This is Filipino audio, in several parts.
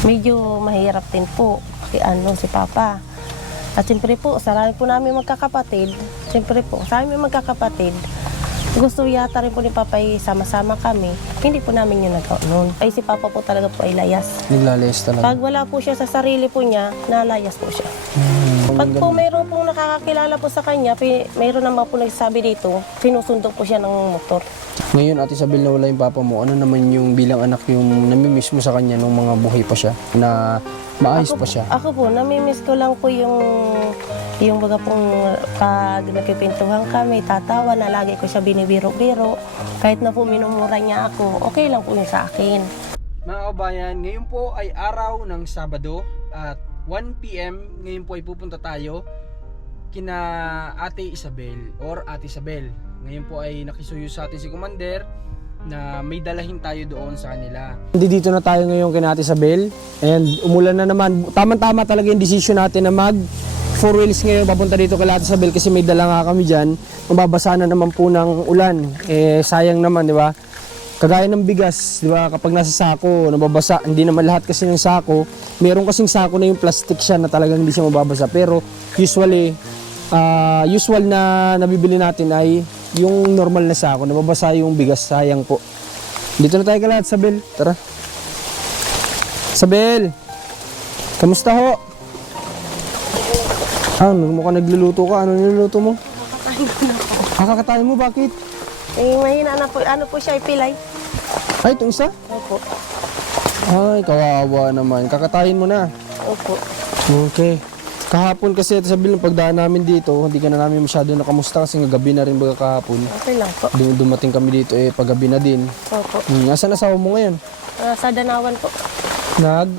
Medyo mahirap din po si ano si Papa. At siyempre po, sa rami po namin magkakapatid, siyempre po, sa aming magkakapatid, gusto yata rin po ni Papa ay sama-sama kami. Hindi po namin yun nagawa noon. Ay si Papa po talaga po ay layas. Naglalayas talaga. Pag wala po siya sa sarili po niya, nalayas po siya. Hmm. Pag po mayroon pong nakakakilala po sa kanya, pi- mayroon naman po nagsasabi dito, sinusundo po siya ng motor. Ngayon, Ate Isabel, na wala yung papa mo, ano naman yung bilang anak yung namimiss mo sa kanya nung mga buhay pa siya? Na maayos pa siya? Ako po, namimiss ko lang po yung yung baga pong pag nagkipintuhan kami, tatawa na lagi ko siya binibiro-biro. Kahit na po minumura niya ako, okay lang po yun sa akin. Mga kabayan, ngayon po ay araw ng Sabado at 1pm. Ngayon po ay pupunta tayo kina Ate Isabel or Ate Isabel. Ngayon po ay nakisuyo sa atin si Commander na may dalahin tayo doon sa kanila. Dito na tayo ngayon kina Ate Isabel and umulan na naman. Tama-tama talaga yung decision natin na mag four wheels ngayon papunta dito kay Ate Isabel kasi may dala nga kami dyan. Mababasa na naman po ng ulan. Eh sayang naman, di ba? Kagaya ng bigas, di ba, kapag nasa sako, nababasa, hindi naman lahat kasi ng sako, meron kasing sako na yung plastic siya na talagang hindi siya mababasa. Pero usually, ah, usual na nabibili natin ay yung normal na sako, nababasa yung bigas, sayang po. Dito na tayo kalat, Sabel. Tara. Sabel! Kamusta ho? Ah, mukhang nagluluto ka. Ano niluluto mo? Kakakatain mo, bakit? Eh, mahina na po, ano po siya, ipilay. Ay, itong isa? Opo, Ay, kawawa naman. Kakatayin mo na. opo. Okay. Kahapon kasi sa bilang pagdaan namin dito, hindi ka na namin masyado nakamusta kasi nga gabi na rin baga kahapon. Okay lang po. Dum- dumating kami dito eh paggabi na din. Opo. Hmm, asan asawa mo ngayon? Ah, sa Danawan po. Nag...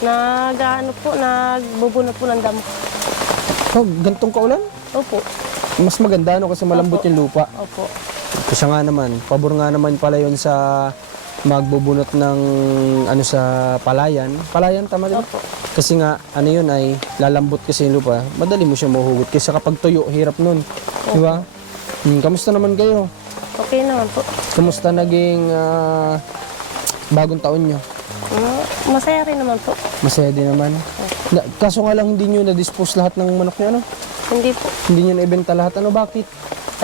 Nag, ano po, nagbubunot po ng damo. Oh, gantong kaulan? Opo, Mas maganda no kasi malambot yung lupa. opo. Kasi nga naman, pabor nga naman pala yun sa magbubunot ng ano sa palayan. Palayan tama din? Opo. Kasi nga ano yun ay lalambot kasi yung lupa. Madali mo siya mahugot kasi kapag tuyo hirap nun. Di ba? Hmm, kamusta naman kayo? Okay naman po. Kamusta naging ah, bagong taon nyo? Mm, masaya rin naman po. Masaya din naman. Na, kaso nga lang hindi nyo na-dispose lahat ng manok nyo, ano? Hindi po. Hindi nyo na-ibenta lahat, ano? Bakit?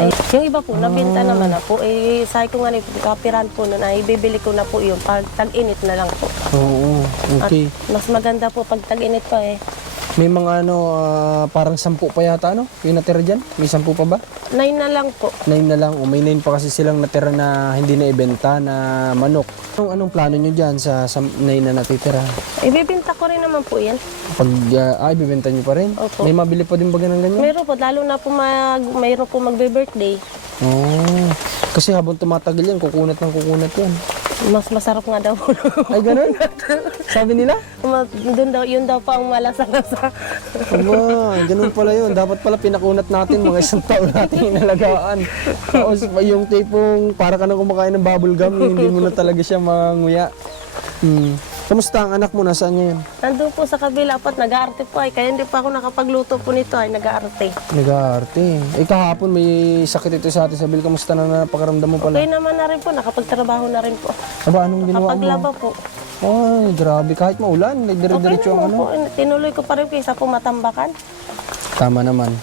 Ay, yung iba po, nabenta naman na po. Eh, sabi ko nga kapiran po nun, ay bibili ko na po yun. Pag tag-init na lang po. Oo, okay. Mas maganda po pag tag-init pa eh. May mga ano, ah, parang sampu pa yata, ano? Yung natira dyan? May sampu pa ba? Nine na lang po. Nine na lang. O may nine pa kasi silang natira na hindi na ibenta na manok. Anong, anong plano nyo dyan sa, sa nine na natitira? Ibibinta ko rin naman po yan. Pag, ah, ay, bibenta nyo pa rin? Opo. May mabili pa din ba ganun ganyan? Meron po, lalo na po mag, mayroon po magbe-birthday. Oo. kasi habang tumatagal yan, kukunat ng kukunat yan. Mas masarap nga daw. Ay, ganun? Sabi nila? Ma- Doon daw, yun daw pa ang malasa-lasa. Aba, ganun pala yun. Dapat pala pinakunat natin mga isang taon natin inalagaan. Tapos yung tipong para ka na kumakain ng bubble gum, hindi mo na talaga siya manguya. Hmm. Kamusta ang anak mo? Nasaan ngayon? Nandun po sa kabila po, at nag-aarte po ay. Kaya hindi pa ako nakapagluto po nito ay nag-aarte. Nag-aarte. Eh kahapon may sakit ito sa atin. Sabi, kamusta na napakaramdam mo pala? Okay naman na rin po, nakapagtrabaho na rin po. Aba, anong ginawa mo? Po. Ay, grabe. Kahit maulan, Okay dire-diretso ang naman ano. po. Tinuloy ko pa rin kaysa po matambakan. Tama naman.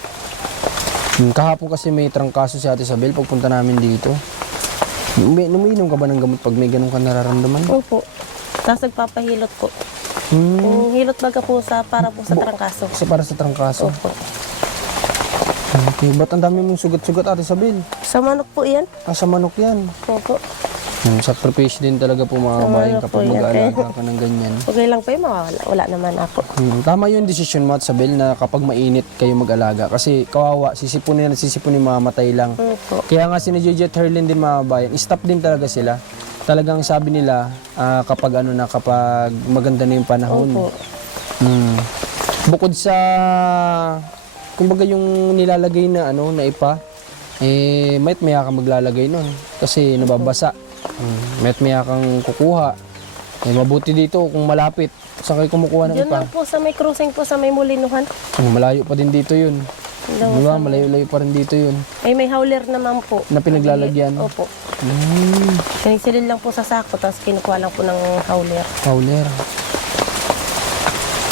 Hmm, kahapon kasi may trangkaso si Ate Isabel pagpunta namin dito. Umi- Umiinom ka ba ng gamot pag may ganun ka nararamdaman? Opo. Tapos nagpapahilot po. Hmm. Yung hilot baga po sa, para po sa trangkaso. Kasi para sa trangkaso. Opo. Okay, ba't ang dami mong sugat-sugat Ate Isabel? Sa manok po yan. Ah, sa manok yan. Opo. Hmm, sakripisyo din talaga po mga kabayan manok kapag po yan, mag-aalaga ka ng ganyan. Okay lang po yun, mawawala. Wala naman ako. Hmm, tama yung desisyon mo at Isabel na kapag mainit kayo mag-alaga. Kasi kawawa, sisipunin at sisipunin mamatay lang. Opo. Kaya nga si Jet Herlin din mga kabayan, stop din talaga sila. Talagang sabi nila ah, kapag ano na kapag maganda na yung panahon. Opo. Hmm. Bukod sa kumbaga yung nilalagay na ano na ipa eh might maya ka maglalagay nun kasi nababasa. Hmm. Might maya kang kukuha. Eh mabuti dito kung malapit sa kayo kumukuha ng Diyan ipa. lang po sa may cruising po sa may mulinuhan. Hmm, malayo pa din dito yun. Di ba? Malayo-layo pa rin dito yun. Ay, may howler naman po. Na pinaglalagyan. Opo. Hmm. Pinisilin lang po sa sako, tapos kinukuha lang po ng howler. Howler.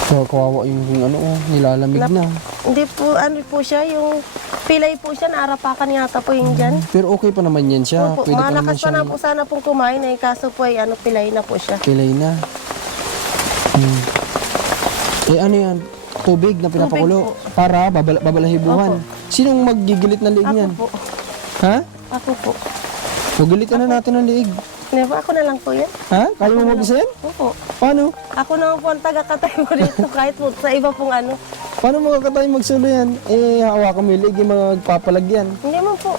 So, kawawa yung, ano, oh, nilalamig na. Hindi po, ano po siya, yung pilay po siya, naarapakan yata po yung dyan. Pero okay pa naman yan siya. Opo, Pwede pa naman malakas pa siya na po sana pong kumain eh, kaso po ay ano, pilay na po siya. pilay na. Hmm. Eh ano yan? Tubig na pinapakulo Tubig para babala, babalahibuhan. Opo. Sinong maggigilit ng liig Ako niyan? po, Ha? ako po. Magilitan na natin ng liig. Ba, ako na lang po yan? Ha? Kaya mo mag-isa yan? Opo. Paano? Ako naman po ang taga-katay mo dito kahit po sa iba pong ano. Paano makakatay magsulo yan? Eh, hawakan mo yung liig, yung magpapalagyan. Hindi mo po.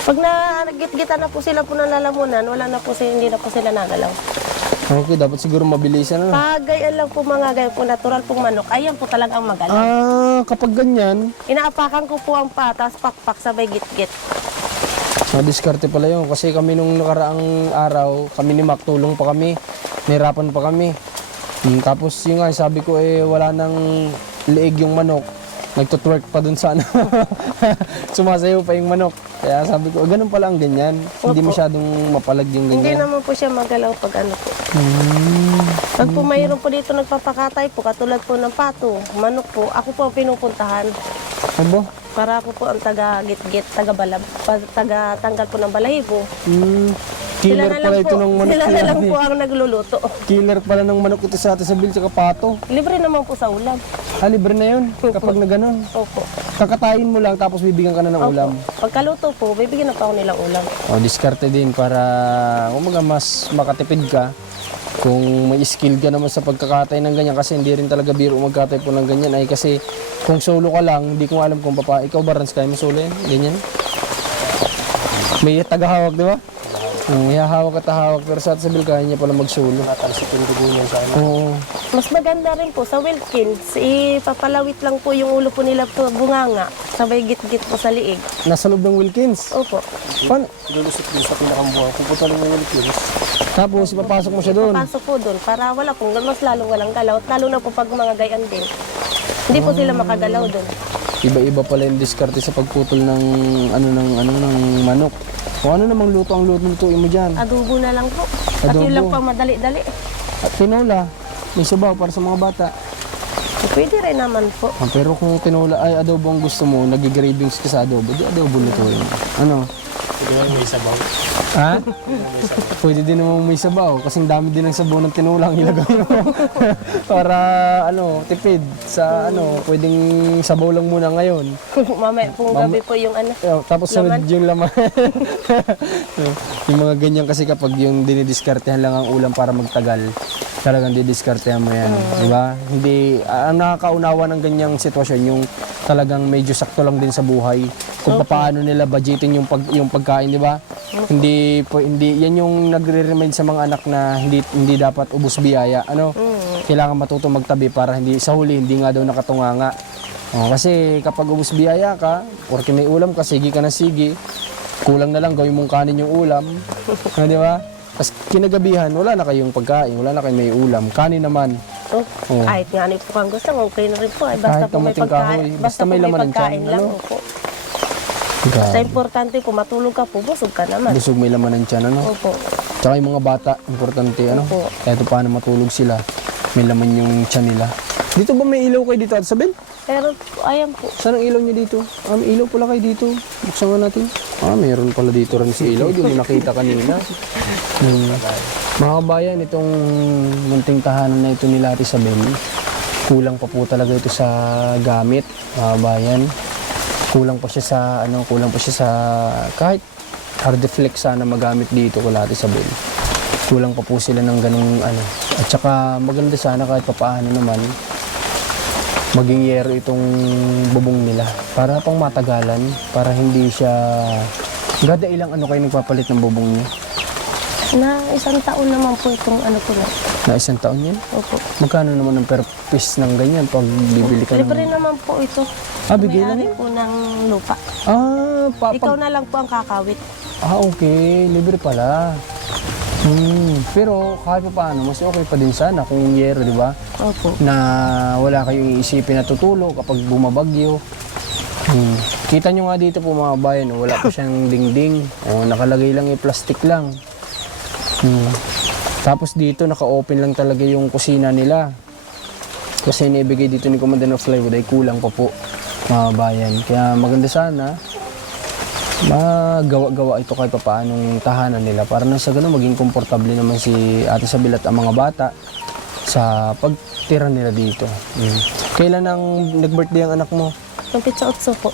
Pag nagit-gitan na po sila po ng lalamunan, wala na po sila, hindi na po sila nagalaw. Okay, dapat siguro mabilisan na. Pag gayan lang po mga gayan po, natural pong manok, ayan po talagang magalaw. Ah, kapag ganyan, Inaapakan ko po ang patas, pakpak, sabay git-git. Madiskarte pala yun. Kasi kami nung nakaraang araw, kami ni Mac, tulong pa kami. Nahirapan pa kami. Hmm, tapos yun nga, sabi ko eh, wala nang leeg yung manok. Nagtutwerk pa dun sana. Sumasayaw pa yung manok. Kaya sabi ko, ganun pala ang ganyan. Hindi masyadong mapalag yung Hindi ganyan. naman po siya magalaw pag ano po. Hmm. Pag po mayroon po dito nagpapakatay po, katulad po ng pato, manok po, ako po ang pinupuntahan. Abo? Para ako po ang taga-git-git, taga-balab, pa- taga-tanggal po ng balahibo. Hmm. Killer na pala ito ng manok. Sila na yan lang eh. po ang nagluluto. Killer pala ng manok ito sa Sabil sa pato. Libre naman po sa ulam. Ah, libre na yun kapag na ganun. Opo. Kakatayin mo lang tapos bibigyan ka na ng ulam. Pagkaluto po, bibigyan na po ako nilang ulam. O, diskarte din para umaga mas makatipid ka. Kung may skill ka naman sa pagkakatay ng ganyan kasi hindi rin talaga biro magkatay po ng ganyan ay kasi kung solo ka lang, hindi ko alam kung papa, ikaw ba Rans, kaya mo solo yan? Ganyan? May tagahawak, di ba? Um, ihahawak at hawak pero sa sabil kaya niya pala mag-solo. Natalsik yung dugo niya sa Oo. Mas maganda rin po sa Wilkins, ipapalawit lang po yung ulo po nila po bunganga, sabay git-git po sa liig. Nasa loob ng Wilkins. Opo. Paano? Lulusot din sa pinakambuhan. Pupunta lang yung Wilkins. Tapos ipapasok mo siya doon. Pasok po doon para wala pong mas lalong walang galaw. At lalo na po pag mga gayan din. Hindi po sila makagalaw doon. Iba-iba pala yung diskarte sa pagputol ng ano ng ano ng manok. O ano namang luto ang luto lutuin mo diyan? Adobo na lang po. At Adobo. yun lang po madali-dali. At tinola, may sabaw para sa mga bata. Pwede rin naman po. Ah, pero kung tinola ay adobo ang gusto mo, nagigravings ka sa adobo, di adobo lutuin. Ano? Pwede lang may sabaw. Ha? Pwede din naman may sabaw kasi dami din ng sabaw ng tinola ang ilagay mo. para ano, tipid sa ano, pwedeng sabaw lang muna ngayon. Mamaya pong gabi po yung ano. Yeah, tapos sunod Laman. yung laman. yung mga ganyan kasi kapag yung dinidiskartehan lang ang ulam para magtagal, talagang didiskartehan mo yan. Di ba? Hindi, ah, ang nakakaunawa ng ganyang sitwasyon, yung talagang medyo sakto lang din sa buhay. Kung paano nila budgetin yung, pag, yung pagkain, di ba? Hindi, po, hindi, yan yung nagre-remind sa mga anak na hindi, hindi dapat ubos biyaya. Ano? Kailangan matuto magtabi para hindi, sa huli, hindi nga daw nakatunganga. Oh, kasi kapag ubus biyaya ka, porque may ulam ka, sige ka na sige, kulang na lang gawin mong kanin yung ulam. Ah, di ba? Tapos kinagabihan, wala na kayong pagkain, wala na kayong may ulam. Kanin naman. Oh, Oo. Kahit nga ano po kang gusto, okay na rin po. Ay, basta Kahit po may kahoy, pagkain. basta Basta, may may laman ng pagkain lang ano? po. Basta importante po, matulog ka po, busog ka naman. Busog may laman ng tiyan, ano? Opo. Tsaka yung mga bata, importante, ano? Opo. Kahit paano matulog sila, may laman yung tiyan nila. Dito ba may ilaw kayo dito at Sabel? Pero ayan po. Saan ang ilaw niya dito? Ah, may ilaw pala kayo dito. Buksan nga natin. Ah, meron pala dito rin si ilaw. Hindi mo nakita kanina. Hmm. Mga kabayan, itong munting tahanan na ito nila Ate Isabel, kulang pa po talaga ito sa gamit, mga kabayan. Kulang pa siya sa, ano, kulang pa siya sa, kahit hard flex sana magamit dito kula Ate Isabel. Kulang pa po sila ng ganung ano. At saka maganda sana kahit papaano naman, maging yero itong bubong nila para pang matagalan para hindi siya gada ilang ano kayo nagpapalit ng bubong niyo Na isang taon naman po itong ano po na. Na isang taon yan Opo. magkano naman ang per piece ng ganyan pag bibili ka Libre ng naman po ito. ah bigay lang May-ari yan po ng lupa. ah pa, Ikaw na lang po ang kakawit. ah okay libre pala hmm, pero kahit pa paano mas okay pa din sana kung yero di ba Opo. na wala kayong iisipin na tutulo kapag bumabagyo. Hmm. Kita nyo nga dito po mga bayan, oh, wala pa siyang dingding. O, nakalagay lang yung plastic lang. Hmm. Tapos dito naka-open lang talaga yung kusina nila. Kasi inibigay dito ni Commandant of Plywood ay kulang pa po mga bayan. Kaya maganda sana magawa-gawa ito kahit papaanong tahanan nila para na sa ganun maging komportable naman si Ate Sabil at ang mga bata sa pagtira nila dito. Yun. Kailan ang nag-birthday ang anak mo? Yung pizza utso po.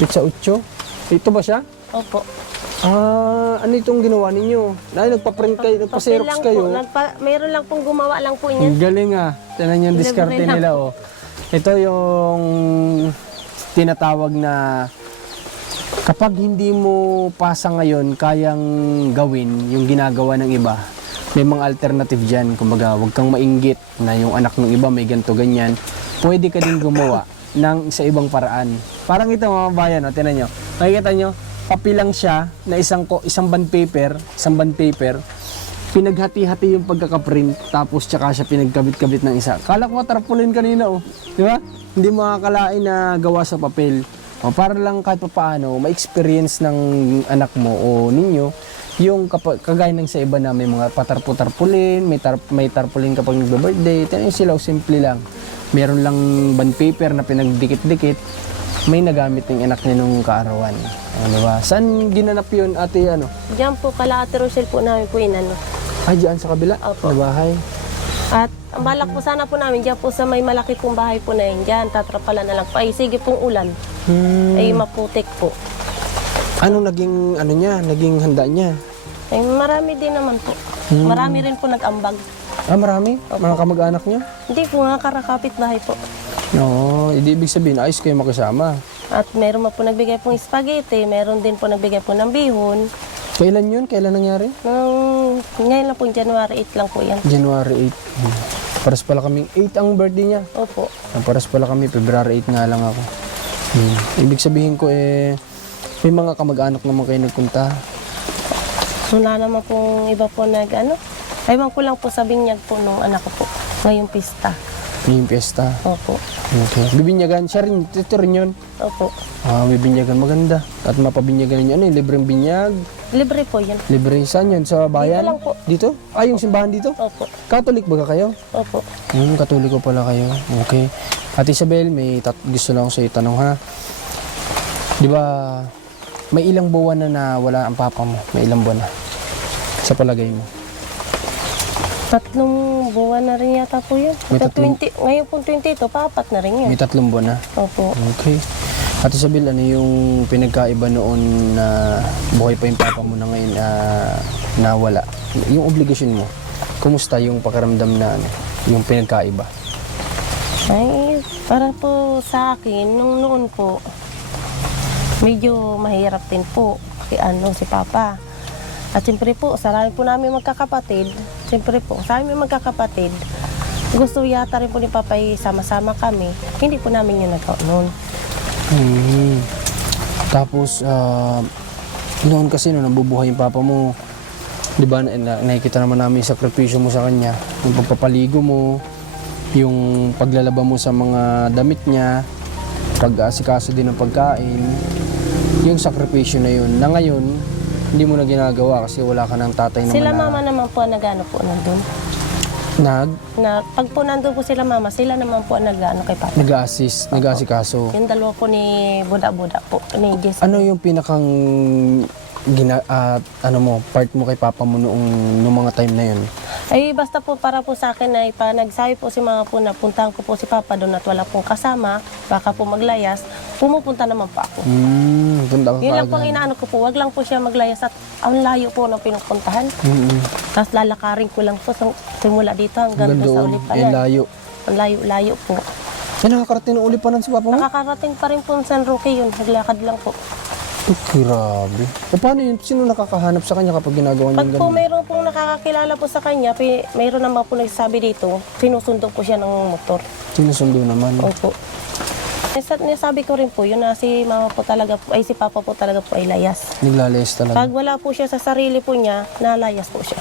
Pizza 8? Ito ba siya? Opo. Ah, ano itong ginawa ninyo? Ay, nagpa-print kayo, Papel nagpa-xerox lang kayo. Po. Nagpa, mayroon lang pong gumawa lang po niyan. Ang galing ah. Tinan yung Libre diskarte lang nila oh. Ito yung tinatawag na kapag hindi mo pasa ngayon kayang gawin yung ginagawa ng iba. May mga alternative dyan. Kumbaga, huwag kang mainggit na yung anak ng iba may ganto ganyan. Pwede ka din gumawa ng sa ibang paraan. Parang ito mga bayan, oh, tinan nyo. Makikita nyo, papilang siya na isang, ko, isang band paper, isang band paper, pinaghati-hati yung pagkakaprint tapos tsaka siya pinagkabit-kabit ng isa. Kala ko tarpaulin kanina oh. Di ba? Hindi makakalain na gawa sa papel. O, para lang kahit pa paano, ma-experience ng anak mo o ninyo yung kagaya ng sa iba na may mga patarpo-tarpulin, may, tar- may tarpulin kapag nagbe-birthday. Nyo sila, simple lang. Meron lang band paper na pinagdikit-dikit, may nagamit ng anak niya nung kaarawan. Ano ba? Saan ginanap yun, ate, ano? Diyan po, kala Ate Rochelle po namin po inano. Ay, dyan sa kabila? Opo. Na bahay? At ang balak po sana po namin, diyan po sa may malaki pong bahay po na yun, diyan, tatrapalan na lang po. Ay, sige pong ulan, Hmm. ay maputik po. Ano naging, ano niya, naging handa niya? Ay, marami din naman po. Marami rin po nag-ambag. Ah, marami? Mga kamag-anak niya? Hindi po, nga karakapit bahay po. No, hindi ibig sabihin, ayos kayo makisama. At meron po nagbigay pong spaghetti, meron din po nagbigay po ng bihon. Kailan yun? Kailan nangyari? Nung, ngayon lang po, January 8 lang po yan. January 8. Hmm. Paras pala kaming 8 ang birthday niya. Opo. Ah, Paras pala kami, February 8 nga lang ako. Hmm. Ibig sabihin ko eh, may mga kamag-anak naman kayo nagpunta. Wala naman pong iba po nag, ano, Ewan ko lang po sa binyag po nung anak ko po. Ngayong pista. Yung piyesta. Opo. Okay. Bibinyagan, siya rin, ito rin yun. Opo. Ah, bibinyagan maganda. At mapabinyagan ninyo. Ano yung libreng binyag? Libre po yan. Libre saan yun? Sa bayan? Dito lang po. Dito? Ah, yung simbahan dito? Opo. Catholic ba kayo? Opo. Hmm, katoliko pala kayo. Okay. Ate Isabel, may tat- gusto lang ako sa itanong ha. Di ba, may ilang buwan na na wala ang papa mo? May ilang buwan na? Sa palagay mo? Tatlong buwan na rin yata po yun. May tatlong- 20, ngayon pong 22, papat na rin yun. May tatlong buwan na. Opo. Okay. Ate Isabel, ano yung pinagkaiba noon na buhay pa yung papa mo na ngayon ah, nawala? Yung obligasyon mo, kumusta yung pakiramdam na ano, yung pinagkaiba? Ay, para po sa akin, nung noon po, medyo mahirap din po kay ano, si Papa. At siyempre po, sa rami po namin magkakapatid, siyempre po, sa amin magkakapatid, gusto yata rin po ni Papa ay sama-sama kami. Hindi po namin yun nagawa noon. Hmm. Tapos, ah, noon kasi nung nabubuhay yung papa mo, di ba, na, na- nakikita naman namin yung sakripisyo mo sa kanya. Yung pagpapaligo mo, yung paglalaba mo sa mga damit niya, pag-asikaso din ng pagkain, yung sakripisyo na yun. Na ngayon, hindi mo na ginagawa kasi wala ka ng tatay naman Sila na mama naman po ang nagano po nandun. nag, Na, pag po nandun po sila mama, sila naman po ang nagano kay Papa. nag-assist, nag-asikaso. Yung dalawa po ni Buda-Buda po, ni Jess. Ano yung pinakang gina, ah, ano mo, part mo kay papa mo noong, noong mga time na yun? Ay, basta po para po sa akin ay pa nagsabi po si mga po na puntahan ko po si Papa doon at wala pong kasama, baka po maglayas, pumupunta naman po ako. Hmm, ganda Yun lang po ang inaano ko po, wag lang po siya maglayas at ang layo po ng pinupuntahan. Mm-mm. Tapos lalakarin ko lang po sa, simula dito hanggang doon sa doon, eh, ulipanan. layo. Ang layo-layo po. Yan, nakakarating ng ulipanan si papa mo? Nakakarating pa rin po sa San Roque yun, naglakad lang po. Oh, grabe. E paano yun? Sino nakakahanap sa kanya kapag ginagawa niya Pag po ganun? mayroon pong nakakakilala po sa kanya, pi- mayroon naman po nagsasabi dito, sinusundo po siya ng motor. Sinusundo naman. Opo. Nasa- Nasabi ko rin po, yun na si mama po talaga po, ay si papa po talaga po ay layas. Naglalayas talaga. Pag wala po siya sa sarili po niya, nalayas po siya.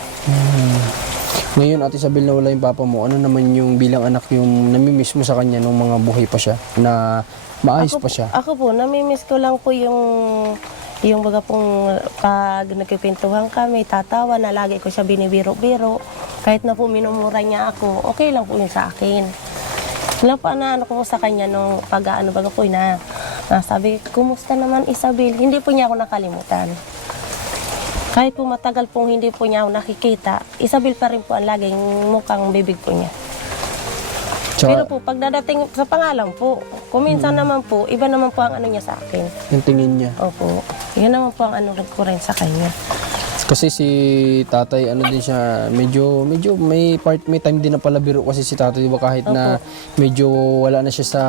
Ngayon, Ate Isabel, na wala yung papa mo, ano naman yung bilang anak yung namimiss mo sa kanya nung mga buhay pa siya? Na maayos pa siya? Ako po, namimiss ko lang po yung yung baga pong pag nagkipintuhan kami, tatawa na lagi ko siya binibiro-biro. Kahit na po minumura niya ako, okay lang po yun sa akin. Wala pa na ano ko sa kanya nung pag ano baga po na, na sabi, kumusta naman Isabel? Hindi po niya ako nakalimutan. Kahit po matagal pong hindi po niya ako nakikita, Isabel pa rin po ang laging mukhang bibig po niya. Pero Tsaka, po, pagdadating sa pangalan po, kung minsan naman po, iba naman po ang ano niya sa akin. yung tingin niya. Opo, yun naman po ang ano ko rin sa kanya. Kasi si tatay, ano din siya, medyo, medyo may part, may time din na palabiro kasi si tatay, di ba, kahit na medyo wala na siya sa,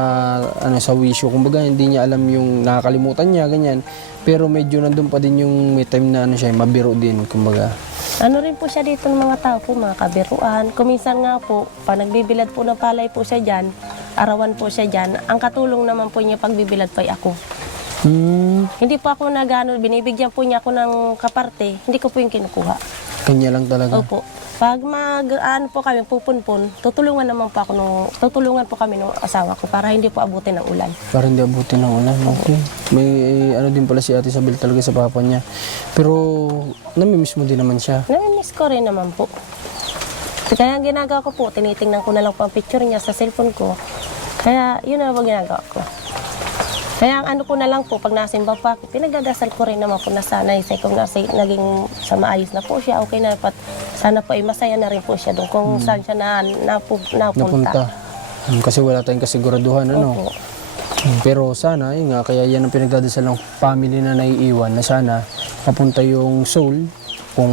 ano, sa wisyo. Kumbaga, hindi niya alam yung nakakalimutan niya, ganyan. Pero medyo nandun pa din yung may time na, ano siya, mabiro din, kumbaga. Ano rin po siya dito ng mga tao po, mga kabiruan. Kuminsan nga po, pa nagbibilad po ng palay po siya dyan, arawan po siya dyan, ang katulong naman po niya pagbibilad po ay ako. Hmm, Hindi po ako nagano, binibigyan po niya ako ng kaparte, hindi ko po yung kinukuha. Kanya lang talaga. Opo. Pag mag, ano po kami, pupunpun, tutulungan naman po ako nung, tutulungan po kami ng asawa ko para hindi po abutin ng ulan. Para hindi abutin ng ulan. Okay. May ano din pala si Ate Isabel talaga sa papa niya. Pero namimiss mo din naman siya. Namimiss ko rin naman po. Kaya ang ginagawa ko po, tinitingnan ko na lang po ang picture niya sa cellphone ko. Kaya yun na po ginagawa ko. Kaya ang ano ko na lang po, pag nasimba pa ako, pinagdadasal ko rin naman po na sana isay kung nasa, naging sa maayos na po siya, okay na pat, sana po ay masaya na rin po siya doon kung saan siya na, napu, napunta. Napunta. Hmm, Kasi wala tayong kasiguraduhan ano. Opo. Hmm, Pero sana, yun nga, kaya yan ang pinagdadasal ng family na naiiwan na sana mapunta yung soul, kung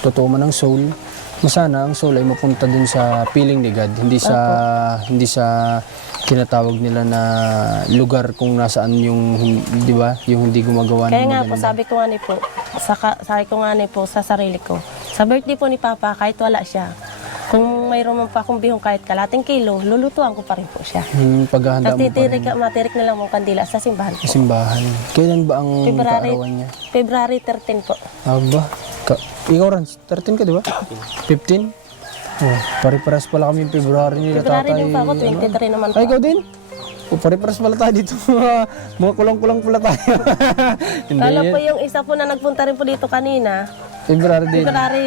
totoo man ang soul, na sana ang soul ay mapunta dun sa piling ni God, hindi sa hindi sa tinatawag nila na lugar kung nasaan yung di ba, yung hindi gumagawa Kaya ng nga po, maganda. sabi ko nga ni po, sa, ka- sabi ko nga ni po sa sarili ko, sa birthday po ni Papa, kahit wala siya, kung mayroon man pa akong bihong kahit kalating kilo, lulutuan ko pa rin po siya. Hmm, paghahanda mo pa Nagtitirik, rin matirik na lang mong kandila sa simbahan sa po. simbahan. Kailan ba ang February, kaarawan niya? February 13 po. Aba, ka, ikaw rin, 13 ka di ba? 15? Oh, pare-pares pala kami yung February nila February tatay. din pa ako, ano? 23 naman po. Ay, ikaw din? Oh, pare-pares pala tayo dito. Mga kulang-kulang pala tayo. Hindi Kala po yung isa po na nagpunta rin po dito kanina, February din. February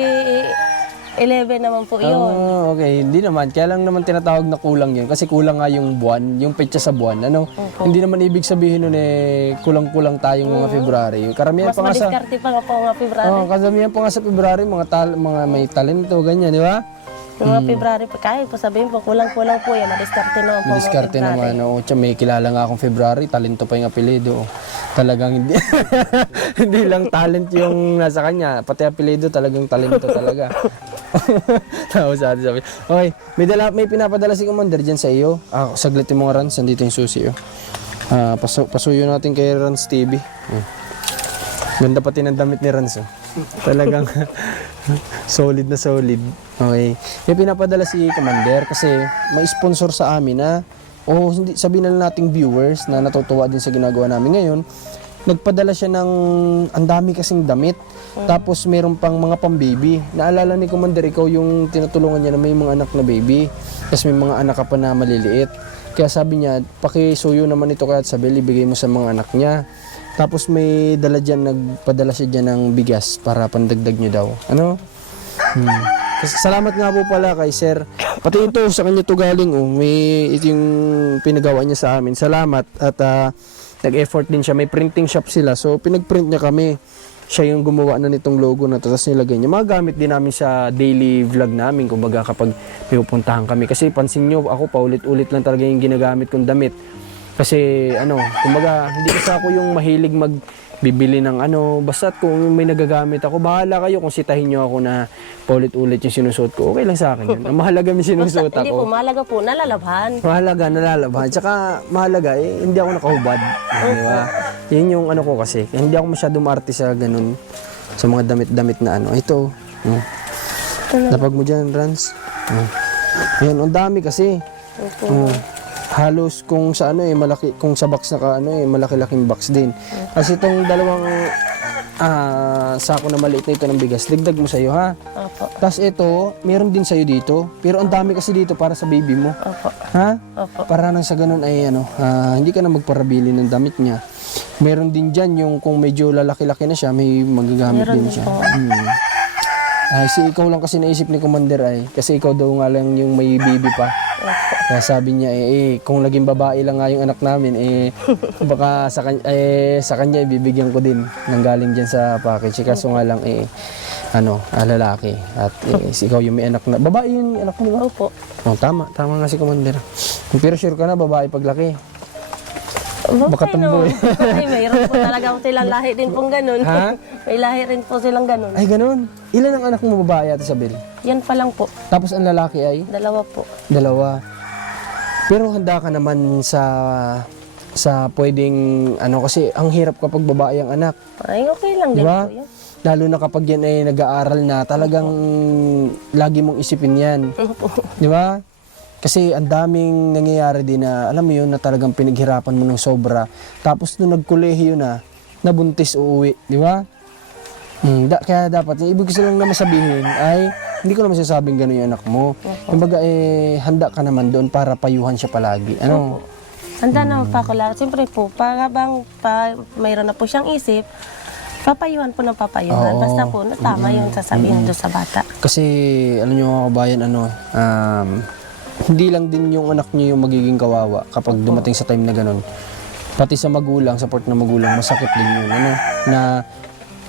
11 naman po yun. Oh, okay. Hindi naman. Kaya lang naman tinatawag na kulang yun. Kasi kulang nga yung buwan, yung petsa sa buwan. Ano? Hindi naman ibig sabihin nun eh, kulang-kulang tayong mga February. Karamihan Mas pa nga sa... madiskarte pa nga po nga February. Oh, karamihan pa nga sa February, mga, tal mga may talento, ganyan, di ba? Yung mga February pa, kahit po sabihin po, kulang-kulang po yan, madiskarte naman po mga Diskarte February. naman. Oo, Tsaka may kilala nga akong February, talento pa yung apelido. oh. Talagang hindi hindi lang talent yung nasa kanya, pati apelido talagang talento talaga. Tapos sabi sabi. Okay, may dala may pinapadala si Commander diyan sa iyo. Ah, saglit yung mga runs, nandito yung susi oh. Ah, pasu pasuyo natin kay Rans TV. Hmm. Ganda pati ng damit ni Rans. Oh. Talagang solid na solid. Okay. May pinapadala si Commander kasi may sponsor sa amin na o hindi sabihin na nating viewers na natutuwa din sa ginagawa namin ngayon. Nagpadala siya ng ang dami kasing damit. Tapos meron pang mga pang-baby. Naalala ni Commander, ikaw yung tinutulungan niya na may mga anak na baby. Tapos may mga anak ka pa na maliliit. Kaya sabi niya, pakisuyo naman ito kaya Sabel, ibigay mo sa mga anak niya. Tapos may dala dyan, nagpadala siya dyan ng bigas para pandagdag niyo daw. Ano? Hmm. Salamat nga po pala kay Sir. Pati ito, sa kanya to galing. Oh. May ito yung pinagawa niya sa amin. Salamat. At ah, nag-effort din siya. May printing shop sila. So, pinag-print niya kami. Siya yung gumawa na nitong logo na to. Tapos nilagay niya. Mga gamit din namin sa daily vlog namin. Kumbaga kapag may pupuntahan kami. Kasi pansin nyo, ako paulit-ulit lang talaga yung ginagamit kong damit. Kasi ano, kumbaga hindi kasi ako yung mahilig magbibili ng ano, basta kung may nagagamit ako, bahala kayo kung sitahin nyo ako na paulit-ulit yung sinusuot ko. Okay lang sa akin yun. Ang mahalaga may Basta, sinusuot hindi po, ako. mahalaga po, nalalabhan. Mahalaga, nalalabhan. Tsaka mahalaga, eh, hindi ako nakahubad. Di ba? Yun yung ano ko kasi. Hindi ako masyado maarte sa ganun. Sa mga damit-damit na ano. Ito. Hmm. Napag mo dyan, Rans. Hmm. Yan, ang dami kasi. Opo. Mm. Halos kung sa ano eh malaki kung sa box na ka ano eh malaki-laking box din. Kasi itong dalawang ah sako na maliit na ito ng bigas, digdag mo sa iyo ha. Opo. Tapos ito, meron din sa iyo dito, pero ang dami kasi dito para sa baby mo. Opo. Ha? Opo. Para nang sa ganun ay ano, ah, hindi ka na magparabili ng damit niya. Meron din diyan yung kung medyo lalaki-laki na siya, may magagamit Meron din din siya. po. Hmm. Ay, si ikaw lang kasi naisip ni Commander ay, kasi ikaw daw nga lang yung may baby pa. Kaya sabi niya, eh, eh, kung naging babae lang nga yung anak namin, eh, baka sa, kanya, eh, sa kanya ibibigyan ko din ng galing dyan sa package. Kaso nga lang, eh, ano, ah, lalaki. At eh, ikaw yung may anak na, babae yung anak mo, di ba? Opo. Oh, tama, tama nga si Commander. Pero sure ka na, babae paglaki. Baka Okay, tumboy. Ay, mayroon po talaga silang lahi din pong ganun. Ha? May lahi rin po silang ganun. Ay, ganun. Ilan ang anak mo babae, Ate Isabel? Yan pa lang po. Tapos ang lalaki ay? Dalawa po. Dalawa. Pero handa ka naman sa sa pwedeng ano kasi ang hirap kapag babae ang anak. Ay, okay lang din Diba? po yan. Lalo na kapag yan ay nag-aaral na, talagang lagi mong isipin yan. Opo. Di ba? Kasi ang daming nangyayari din na, alam mo yun, na talagang pinaghirapan mo ng sobra. Tapos nung nagkolehiyo na, nabuntis uuwi. Di ba? Hmm, da, kaya dapat, yung ibig ko lang naman sabihin ay, hindi ko naman sasabing gano'n yung anak mo. Kumbaga, eh, handa ka naman doon para payuhan siya palagi. Ano? Handa naman pa ako lahat. Siyempre po, para bang pa, mayroon na po siyang isip, papayuhan po ng papayuhan. Oo. Basta po, tama yung sasabihin doon sa bata. Kasi, alam nyo mga kabayan, ano, um, hindi lang din yung anak nyo yung magiging kawawa kapag dumating sa time na ganun. Pati sa magulang, sa part ng magulang, masakit din yun. Ano, na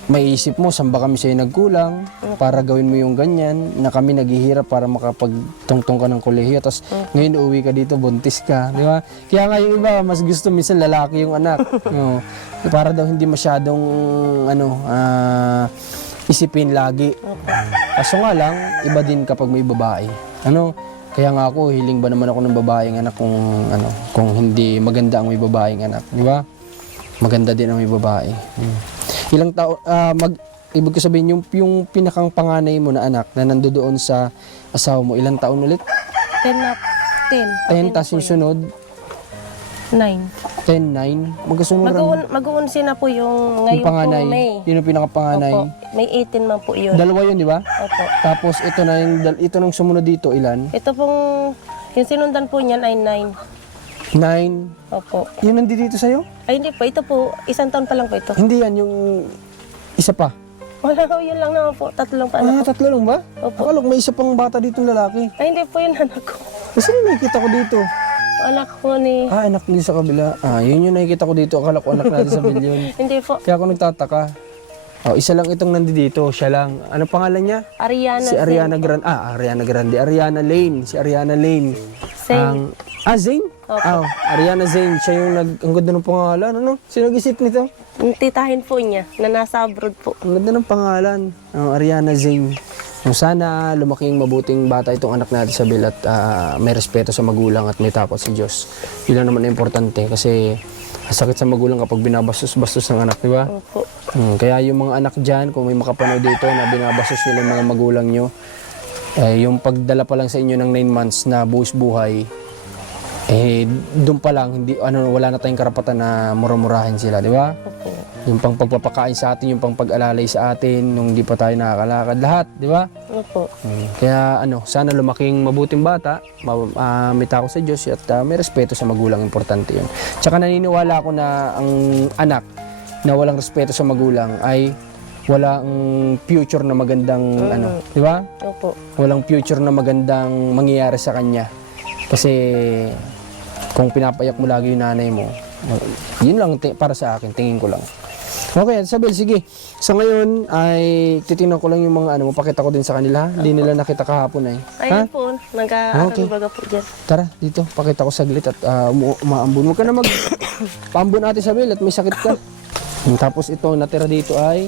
maiisip mo, saan ba kami sa'yo nagkulang para gawin mo yung ganyan, na kami naghihirap para makapagtungtong ka ng kolehiyo, tapos ngayon uuwi ka dito, buntis ka, di ba? Kaya nga yung iba, mas gusto minsan lalaki yung anak. no? Para daw hindi masyadong, ano, ah, isipin lagi. Kaso nga lang, iba din kapag may babae. Ano? Kaya nga ako, hiling ba naman ako ng babaeng anak kung ano, kung hindi maganda ang may babaeng anak, di ba? Maganda din ang may babae. Hmm. Ilang tao ah, mag ibig ko sabihin yung yung pinakang panganay mo na anak na nandoon sa asawa mo, ilang taon ulit? 10 na, 10 10. tas yung sunod, 9. 10, 9. Magkasunod Mag-uun, mag-uunsi na po yung yung ngayon panganay. po May. Yun yung pinakapanganay. Opo. May 18 man po yun. Dalawa yun, di ba? Opo. Tapos ito na yung, dal- ito nung sumunod dito, ilan? Ito pong, yung sinundan po niyan ay 9. 9. Opo. Yun nandito dito sa'yo? Ay hindi po, ito po, isang taon pa lang po ito. Hindi yan, yung isa pa. Wala ko, yun lang naman po, tatlong pa Ah, anak ko. tatlo lang ba? Opo. Akala ko may isa pang bata dito lalaki. Ay hindi po yun anak ko. Kasi nakikita ko dito. Anak ko ni... Ah, anak din sa kabila. Ah, yun yung nakikita ko dito. Akala ko anak natin sa bilyon. Hindi po, Kaya ako nagtataka. Oh, isa lang itong nandito. Siya lang. Ano pangalan niya? Ariana Si Ariana Grande. Ah, Ariana Grande. Ariana Lane. Si Ariana Lane. Zane. Ang, ah, Zane? Opo. Ah, Ariana Zane. Siya yung nag... Ang ganda ng pangalan. Ano? Sino nag-isip nito? Yung titahin po niya, na nasa abroad po. Ang ganda ng pangalan. Ang Ariana Zane. Kung sana lumaking mabuting bata itong anak natin sa Bill at ah, may respeto sa magulang at may takot sa Diyos. Yun lang naman ang importante kasi sakit sa magulang kapag binabastos-bastos ng anak, di ba? Opo. Hmm, kaya yung mga anak dyan, kung may makapanood dito na binabastos nila yung mga magulang nyo, eh, yung pagdala pa lang sa inyo ng 9 months na buhos buhay, eh, doon pa lang, hindi, ano, wala na tayong karapatan na murmurahin sila, di ba? Opo. Yung pang pagpapakain sa atin, yung pang pag-alalay sa atin, nung di pa tayo nakakalakad, lahat, di ba? Opo. Mm. Kaya ano, sana lumaking mabuting bata, ma- ah, may takot sa Diyos at ah, may respeto sa magulang, importante yun. Tsaka naniniwala ako na ang anak na walang respeto sa magulang ay walang future na magandang ano, di ba? Opo. Walang future na magandang mangyayari sa kanya. Kasi kung pinapayak mo lagi yung nanay mo, yun lang para sa akin, tingin ko lang. Okay, Isabel, sige. Sa ngayon ay titingnan ko lang yung mga ano, mapakita ko din sa kanila. Hindi nila nakita kahapon ay. Ha? Ayun po, nag-aaral Okay. baga po dyan. Tara, dito, pakita ko saglit at uh, umaambon. Huwag ka na mag paambon ate Isabel at may sakit ka. Tapos ito, natira dito ay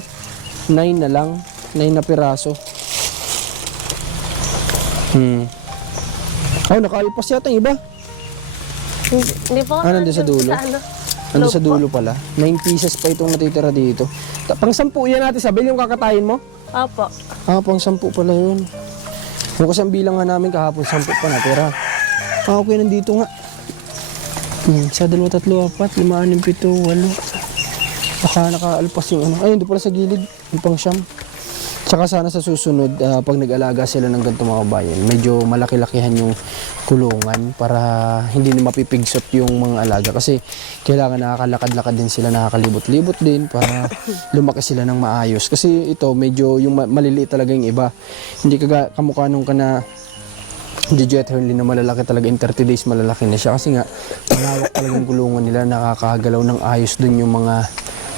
9 na lang. 9 na piraso. Hmm. Oh, nakaalpas yata yung iba. Hindi, hindi po. Ah, nandun sa dulo? ano. Ano sa dulo pala? 9 pieces pa itong natitira dito. Ta- Pang sampu yan natin, Isabel, yung kakatayin mo? Opo. Ah, pang sampu pala yun. Yung kasi ang bilang nga namin kahapon, sampu pa natira. Ah, okay, nandito nga. Hmm, sa dalawa, tatlo, apat, lima, anim, pito, walo. Baka nakaalpas yung ano. Ayun, doon pala sa gilid, yung pang siyam. Tsaka sana sa susunod, ah, pag nag-alaga sila ng ganito mga bayan, medyo malaki-lakihan yung kulungan para hindi na mapipigsot yung mga alaga. Kasi kailangan nakakalakad-lakad din sila, nakakalibot-libot din para lumaki sila ng maayos. Kasi ito, medyo yung ma- maliliit talaga yung iba. Hindi kaga kamukha nung ka na Gijet Hurley na malalaki talaga in 30 days malalaki na siya kasi nga malawak talaga yung gulungan nila nakakagalaw ng ayos dun yung mga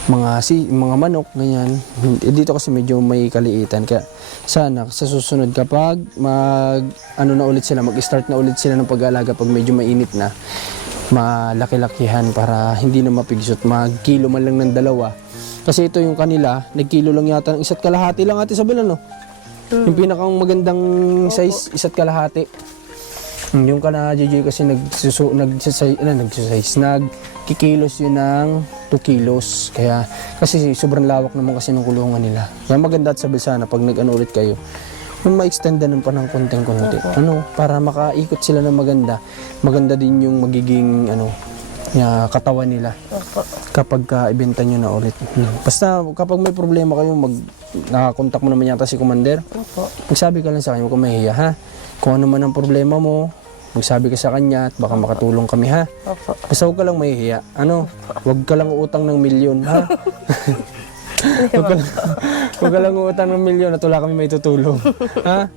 mga si mga manok ganyan. Dito kasi medyo may kaliitan. Kaya sana sa susunod kapag mag ano na ulit sila mag-start na ulit sila ng pag-aalaga pag medyo mainit na malaki-lakihan para hindi na mapigsot magkilo man lang ng dalawa. Kasi ito yung kanila nagkilo lang yata ng isa't kalahati lang ate Isabel ano? Yung pinakang magandang size isa't kalahati. Hmm, yung kana JJ kasi nagsusu nagsasay ano nagsasize nagkikilos yun ng 2 kilos. Kaya kasi sobrang lawak naman kasi ng kulungan nila. Kaya maganda at sabi sana pag nag-ano ulit kayo yung ma-extend na pa ng konting konti ano para makaikot sila ng maganda maganda din yung magiging ano na katawan nila. Kapag ka ibenta nyo na ulit. Hmm. basta kapag may problema kayo mag nakakontak mo naman yata si commander. Opo. magsabi ka lang sa kanya, huwag kang mahiya ha. Kung ano man ang problema mo, magsabi ka sa kanya at baka makatulong kami ha. Opo. Basta huwag ka lang mahihiya. Ano, huwag ka lang utang ng milyon ha. huwag ka lang, huwag ka lang utang ng milyon at wala kami may tutulong. ha?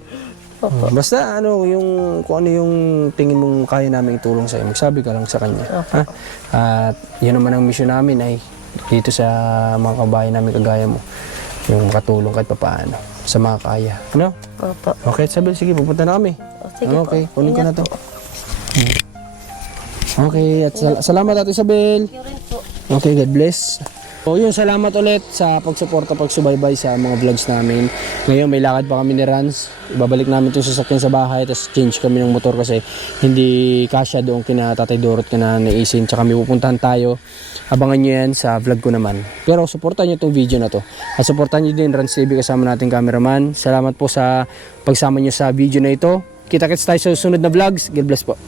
Oh, Basta ano, yung, kung ano yung tingin mong kaya namin itulong sa'yo, magsabi ka lang sa kanya. Ha? At yun naman ang mission namin ay dito sa mga kabayan namin kagaya mo, yung makatulong kahit papaano sa mga kaya. Ano? Opo. Okay, sabi, sige, pupunta na kami. Sige po. okay, kunin ko na to. po. Okay, at sal- salamat Ate Isabel. Thank you rin po. Okay, God bless. O yun, salamat ulit sa pagsuporta, pagsubaybay sa mga vlogs namin. Ngayon may lakad pa kami ni Rans. Ibabalik namin itong sasakyan sa bahay, tapos change kami ng motor kasi hindi kasya doon kina Tatay Dorot kina naisin. Tsaka may pupuntahan tayo. Abangan nyo yan sa vlog ko naman. Pero supportan nyo itong video na to. At supportan nyo din Rans TV kasama nating cameraman. Salamat po sa pagsama nyo sa video na ito. Kita-kits tayo sa susunod na vlogs. God bless po.